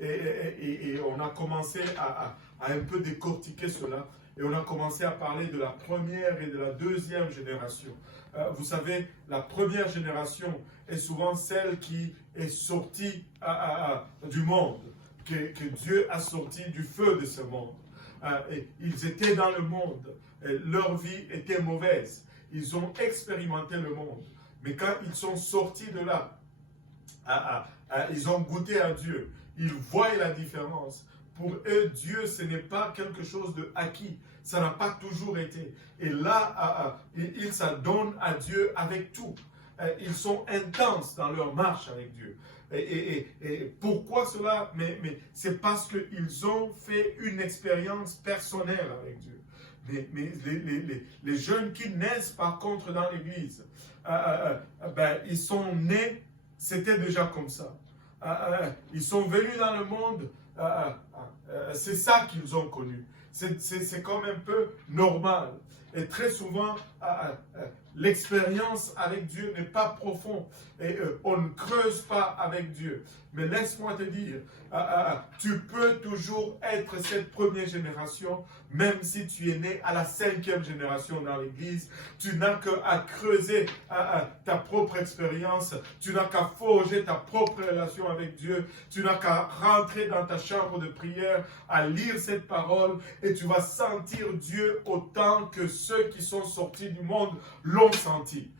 et on a commencé à un peu décortiquer cela. Et on a commencé à parler de la première et de la deuxième génération. Vous savez, la première génération est souvent celle qui est sortie du monde, que Dieu a sorti du feu de ce monde. Et ils étaient dans le monde, et leur vie était mauvaise. Ils ont expérimenté le monde. Mais quand ils sont sortis de là, ils ont goûté à Dieu. Ils voient la différence. Pour eux, Dieu, ce n'est pas quelque chose de acquis. Ça n'a pas toujours été. Et là, ils s'adonnent à Dieu avec tout. Ils sont intenses dans leur marche avec Dieu. Et pourquoi cela? Mais c'est parce qu'ils ont fait une expérience personnelle avec Dieu. Mais les jeunes qui naissent par contre dans l'église, ils sont nés, c'était déjà comme ça. Ils sont venus dans le monde, c'est ça qu'ils ont connu. C'est comme un peu normal. Et très souvent, l'expérience avec Dieu n'est pas profonde. Et on ne creuse pas avec Dieu. Mais laisse-moi te dire, tu peux toujours être cette première génération, même si tu es né à la 5e génération dans l'église. Tu n'as qu'à creuser ta propre expérience. Tu n'as qu'à forger ta propre relation avec Dieu. Tu n'as qu'à rentrer dans ta chambre de prière, à lire cette parole, et tu vas sentir Dieu autant que ceux qui sont sortis du monde l'ont senti.